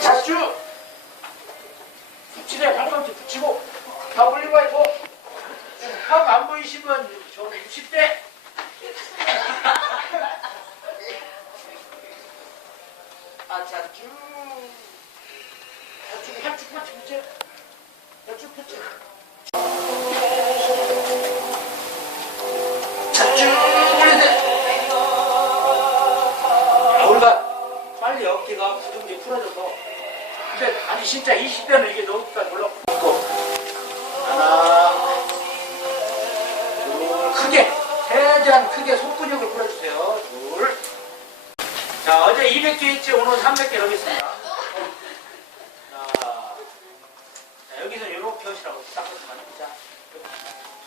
자주 붙이래 팔꿈치 붙이고 다 올리고 있고 확안 보이시면 저 60대 어깨가 게 풀어져서 근데 아니 진짜 20대는 이게 너무까 놀라 고. 하나 둘 크게 최대한 크게 속근육을 풀어주세요. 둘자 어제 200개 했지? 오늘 300개 하겠습니다. 자, 자 여기서 이렇게 하시라고 딱 하시면 자.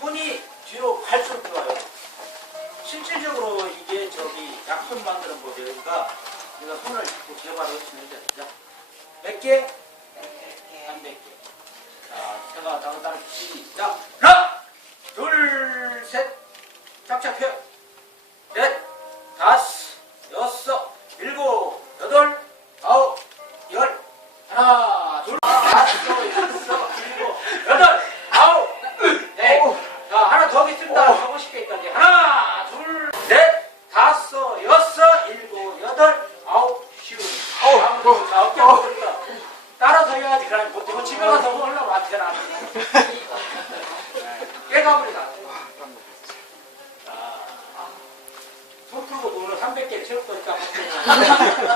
손이 뒤로 갈수록 좋아요. 실질적으로 이게 저기 약품 만드는 법이니까 내가 손을 잡고 개발을 했으면 되죠. 몇 개? 한몇 개. 자, 제가 다른 다른 시작. 하나, 둘, 셋. 짝짝 펴. 넷, 다섯, 여섯, 일곱, 다음으로 자, 어깨 보니까 따라서 해야지. 그냥 못하고 집에 가서 뭐 하려고 안 되나. 깨가버리다. 손 풀고 오늘 300개를 채울 거니까.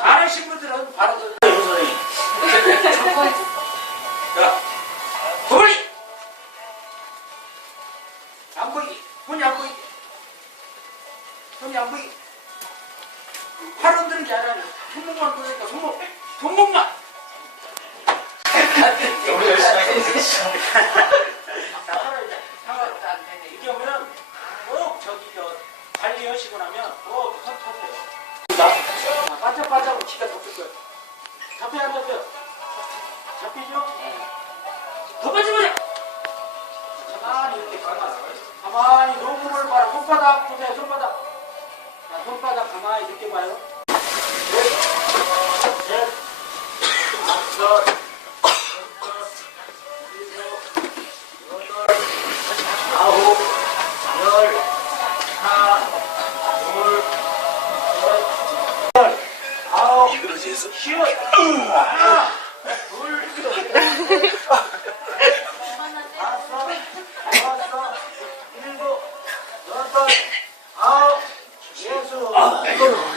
안 하신 분들은 바로 저, 선생님. 자, 도리! 안 보이게. 손이 안 보이게. 손이 안 보이게. 팔 흔드는 게 아니라 손목만. 너무 열심히 오면 꼭 저기 저 관리하시고 나면 꼭 턴턴해요. 자, 반짝반짝으로 키가 덮을 거예요. 잡혀요, 안 잡혀요? 잡히죠? 더 빠지면 가만히 이렇게 가만히 가만히 노무를 봐라. 손바닥 손바닥. 자, 손바닥 가만히 이렇게 봐요. 여덟, 아홉, 여섯,